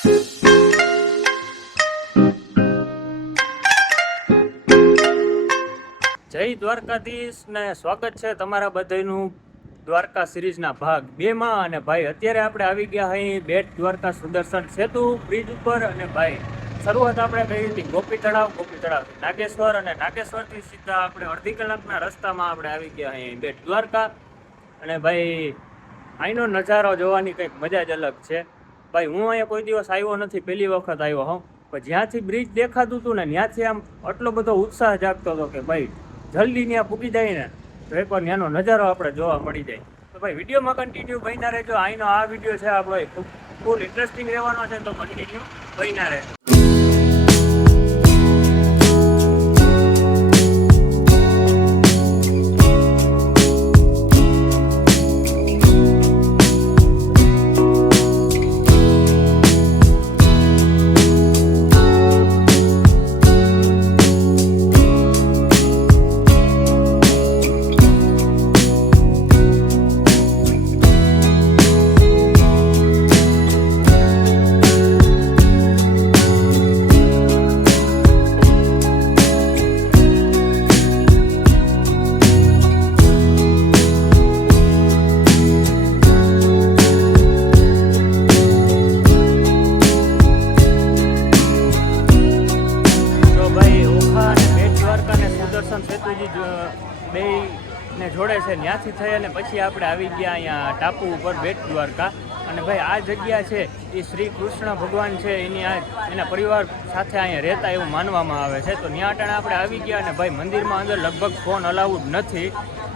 જય દ્વારકાધીશ ને સ્વાગત છે તમારા બધાનું દ્વારકા સિરીઝના ભાગ 2 માં। અને ભાઈ અત્યારે આપણે આવી ગયા અહીં બેટ દ્વારકા સુદર્શન સેતુ બ્રિજ ઉપર। અને ભાઈ શરૂઆત આપણે કરી હતી ગોપી તળાવ નાગેશ્વર, અને નાગેશ્વરથી સીધા આપણે અડધી કલાકના રસ્તામાં આપણે આવી ગયા અહીં બેટ દ્વારકા। અને ભાઈ અહીંનો નજારો જોવાની કંઈક મજા જ અલગ છે ભાઈ। હું અહીંયા કોઈ દિવસ આવ્યો નથી, પહેલી વખત આવ્યો હોઉં, પણ જ્યાંથી બ્રિજ દેખાતું હતું ને ત્યાંથી આમ આટલો બધો ઉત્સાહ જાગતો હતો કે ભાઈ જલ્દી ત્યાં પૂકી જાય ને તો એકવાર ત્યાંનો નજારો આપણે જોવા મળી જાય। તો ભાઈ વિડીયોમાં કન્ટિન્યુ બન્યા રહેજો। અહીંનો આ વિડીયો છે આપણો ખૂબ ફૂલ ઇન્ટરેસ્ટિંગ રહેવાનો છે, તો કન્ટિન્યુ બન્યા રહેજો। બે ને જોડે છે, ત્યાંથી થઈ અને પછી આપણે આવી ગયા અહીંયા ટાપુ ઉપર બેટ દ્વારકા। અને ભાઈ આ જગ્યા છે એ શ્રી કૃષ્ણ ભગવાન છે એના પરિવાર સાથે અહીંયા રહેતા એવું માનવામાં આવે છે। તો ત્યાં અટાણે આપણે આવી ગયા અને ભાઈ મંદિરમાં અંદર લગભગ ફોન અલાઉડ નથી,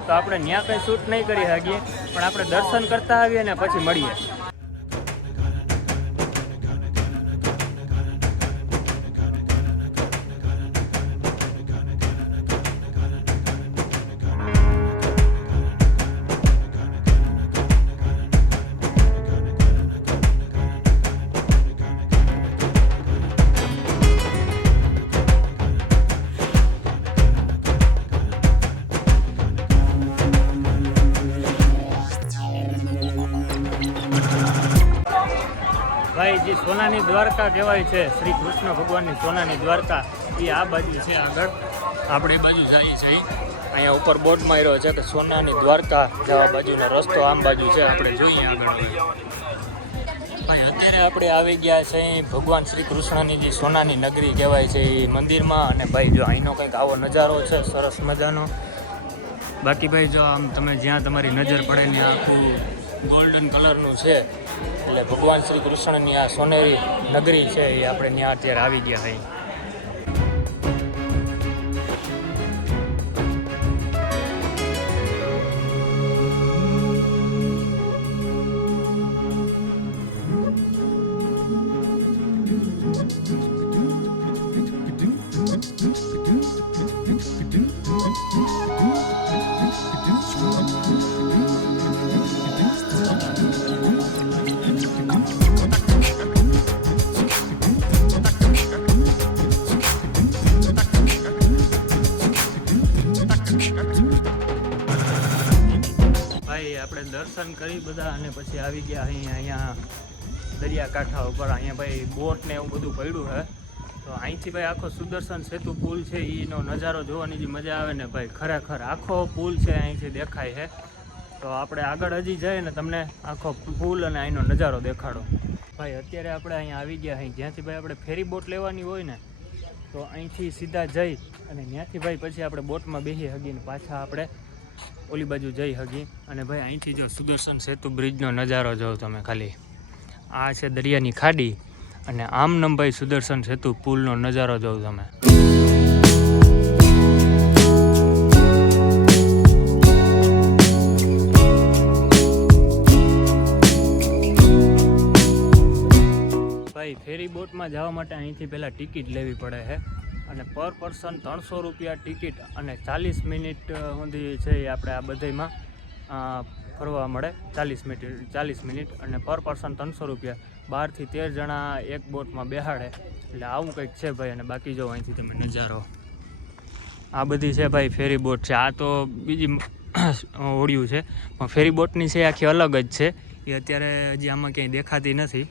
તો આપણે ત્યાં કંઈ શૂટ નહીં કરી શકીએ, પણ આપણે દર્શન કરતા આવીએ અને પછી મળીએ। ભાઈ જે સોનાની દ્વારકા કહેવાય છે, શ્રી કૃષ્ણ ભગવાનની સોનાની દ્વારકા, એ આ બાજુ છે આગળ, આપણે એ બાજુ જઈએ છીએ। અહીંયા ઉપર બોર્ડ માર્યો છે કે સોનાની દ્વારકા જવા બાજુનો રસ્તો આમ બાજુ છે, આપણે જોઈએ આગળ। ભાઈ અત્યારે આપણે આવી ગયા છે ભગવાન શ્રી કૃષ્ણની જે સોનાની નગરી કહેવાય છે એ મંદિરમાં। અને ભાઈ જો અહીંનો કંઈક આવો નજારો છે સરસ મજાનો। બાકી ભાઈ જો આમ તમે જ્યાં તમારી નજર પડે ને આખું ગોલ્ડન કલરનું છે, એટલે ભગવાન શ્રી કૃષ્ણની આ સોનેરી નગરી છે એ આપણે ત્યાં અત્યારે આવી ગયા ભાઈ। આપણે દર્શન કરી બધા અને પછી આવી ગયા અહીંયા દરિયાકાંઠા ઉપર। અહીંયા ભાઈ બોટ ને એવું બધું પડ્યું છે, તો અહીંથી ભાઈ આખો સુદર્શન સેતુ પુલ છે એનો નજારો જોવાની જે મજા આવે ને ભાઈ, ખરેખર આખો પુલ છે અહીંથી દેખાય છે। તો આપણે આગળ હજી જઈએ ને તમને આખો પુલ અને અહીંનો નજારો દેખાડો। ભાઈ અત્યારે આપણે અહીંયા આવી ગયા અહીં, જ્યાંથી ભાઈ આપણે ફેરી બોટ લેવાની હોય ને તો અહીંથી સીધા જઈ અને ત્યાંથી ભાઈ પછી આપણે બોટમાં બેસી શકીએ ને પાછા આપણે ઓલી બાજુ જઈ હગી। અને ભાઈ અહીંથી જો સુદર્શન સેતુ બ્રિજનો નજારો જોઉં તમે ખાલી, આ છે દરિયાની ખાડી અને આમ ભાઈ સુદર્શન સેતુ પુલનો નજારો જોઉં તમે। ભાઈ ફેરી બોટમાં જવા માટે અહીંથી પહેલાં ટિકિટ લેવી પડે છે, અને પર પર્સન 300 રૂપિયા ટિકિટ, અને 40 મિનિટ સુધી છે એ આપણે આ બધામાં ફરવા મળે 40 મિનિટ, અને પર પર્સન 300 રૂપિયા। 12 થી 13 જણા એક બોટમાં બેહાડે, એટલે આવું કંઈક છે ભાઈ। અને બાકી જો અહીંથી તમે નજારો, આ બધી છે ભાઈ ફેરી બોટ છે। આ તો બીજી હોડિયું છે, પણ ફેરી બોટની છે આખી અલગ જ છે, એ અત્યારે હજી આમાં ક્યાંય દેખાતી નથી।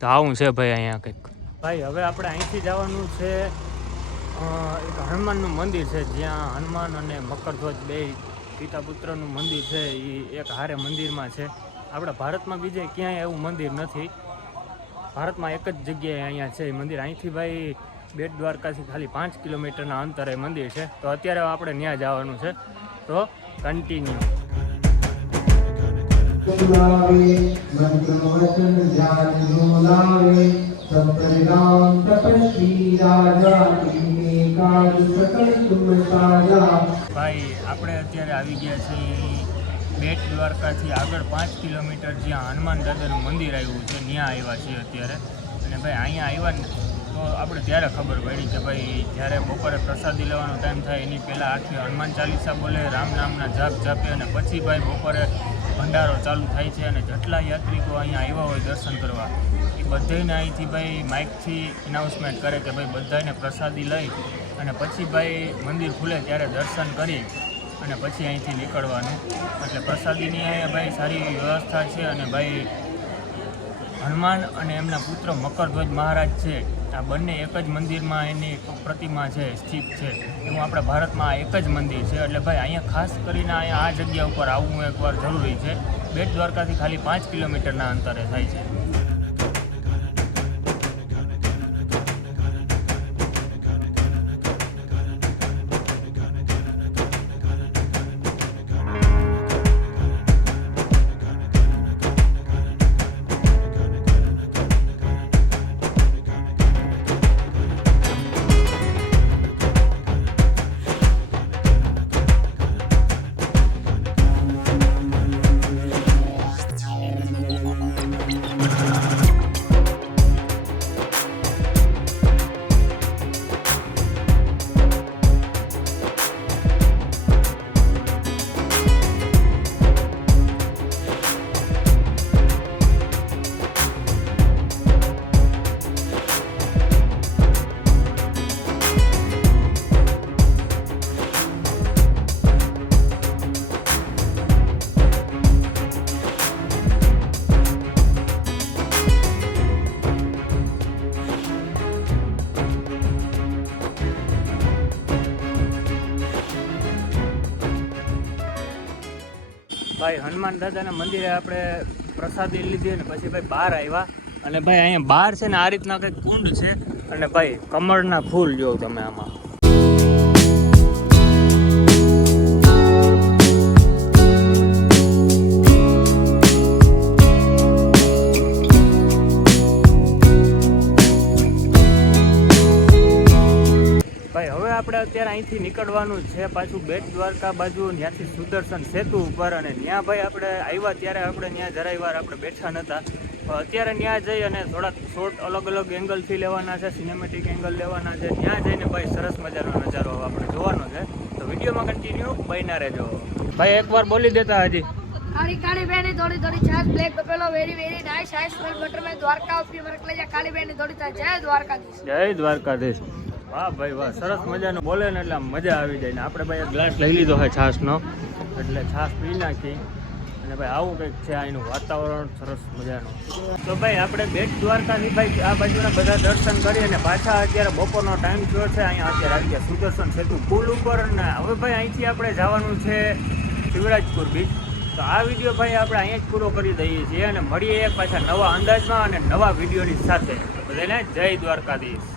તો આવું છે ભાઈ અહીંયા કંઈક. ભાઈ હવે આપણે અહીંથી જવાનું છે એક હનુમાનનું મંદિર છે, જ્યાં હનુમાન અને મકરધ્વજ બે પિતા પુત્રનું મંદિર છે એ એક હારે મંદિરમાં છે. આપણા ભારતમાં બીજે ક્યાંય એવું મંદિર નથી, ભારતમાં એક જ જગ્યાએ અહીંયા છે એ મંદિર. અહીંથી ભાઈ બેટ દ્વારકાથી ખાલી 5 કિલોમીટરના અંતરે મંદિર છે. તો અત્યારે આપણે ત્યાં જવાનું છે, તો કન્ટિન્યુ. ભાઈ આપણે અત્યારે આવી ગયા છીએ બેટ દ્વારકાથી આગળ 5 કિલોમીટર, જ્યાં હનુમાન દાદાનું મંદિર આવ્યું છે, ત્યાં આવ્યા છીએ અત્યારે. અને ભાઈ અહીંયા આવ્યા ને તો આપણે ત્યારે ખબર પડી કે ભાઈ જ્યારે બપોરે પ્રસાદી લેવાનો ટાઈમ થાય એની પહેલાં આખી હનુમાન ચાલીસા બોલે, રામ નામના જાપ જાપે, અને પછી ભાઈ બપોરે ભંડારો ચાલુ થાય છે. અને જેટલા યાત્રિકો અહીંયા આવ્યા હોય દર્શન કરવા, એ બધાને અહીંથી ભાઈ માઇકથી એનાઉન્સમેન્ટ કરે કે ભાઈ બધાને પ્રસાદી લઈ અને પછી ભાઈ મંદિર ખુલે ત્યારે દર્શન કરી અને પછી અહીંથી નીકળવાનું. એટલે પ્રસાદીની અહીંયા ભાઈ સારી વ્યવસ્થા છે. અને ભાઈ હનુમાન અને એમના પુત્ર મકરધ્વજ મહારાજ છે, આ બંને એક જ મંદિરમાં એની પ્રતિમા છે સ્થિત છે. એવું આપણા ભારતમાં આ એક જ મંદિર છે. એટલે ભાઈ અહીંયા ખાસ કરીને અહીંયા આ જગ્યા ઉપર આવવું એકવાર જરૂરી છે. બેટ દ્વારકાથી ખાલી 5 કિલોમીટરના અંતરે થાય છે. ભાઈ હનુમાન દાદાના મંદિરે આપણે પ્રસાદી લીધી ને પછી ભાઈ બહાર આવ્યા. અને ભાઈ અહીંયા બહાર છે ને આ રીતના કંઈક કુંડ છે. અને ભાઈ કમળના ફૂલ જો તમે આમાં. ભાઈ હવે આપણે અત્યારે અહીંથી નીકળવાનું છે પાછું બેટ દ્વારકા બાજુ, ત્યાંથી સુદર્શન સેતુ ઉપર. અને ત્યાં ભાઈ આપણે આવ્યા ત્યારે આપણે ત્યાં જરાય વાર આપણે બેઠા નહોતા. અત્યારે ત્યાં જઈ અને થોડાક શોર્ટ અલગ અલગ એંગલથી લેવાના છે, સિનેમેટિક એંગલ લેવાના છે. ત્યાં જઈને ભાઈ સરસ મજાનો નજારો આપણે જોવાનો છે. તો વિડીયોમાં કન્ટિન્યુ બન્યા રહેજો. ભાઈ એકવાર બોલી દેતા હજી. काली काली बहनी थोड़ी थोड़ी छाछ black buffalo very very nice ice smell butter में द्वारका ऑफ यू वर्क ले जा काली बहनी थोड़ी था जय द्वारकाधीश. જય દ્વારકાધીશ. વાહ ભાઈ વાહ, સરસ મજાનું બોલે ને એટલે મજા આવી જાય. ને આપણે ભાઈ એક ગ્લાસ લઈ લીધો હોય છાશનો, એટલે છાશ પી નાખી. અને ભાઈ આવું કંઈક છે અહીંનું વાતાવરણ સરસ મજાનું. તો ભાઈ આપણે બેટ દ્વારકાથી ભાઈ આ બાજુના બધા દર્શન કરી અને પાછા અત્યારે બપોરનો ટાઈમ થયો છે. અહીંયા અત્યારે આવી ગયા સુદર્શન સેતુ પુલ ઉપર. અને હવે ભાઈ અહીંથી આપણે જવાનું છે શિવરાજપુર બીચ. તો આ વિડીયો ભાઈ આપણે અહીંયા જ પૂરો કરી દઈએ છીએ અને મળીએ પાછા નવા અંદાજમાં અને નવા વિડીયોની સાથે. બધાને જય દ્વારકાધીશ.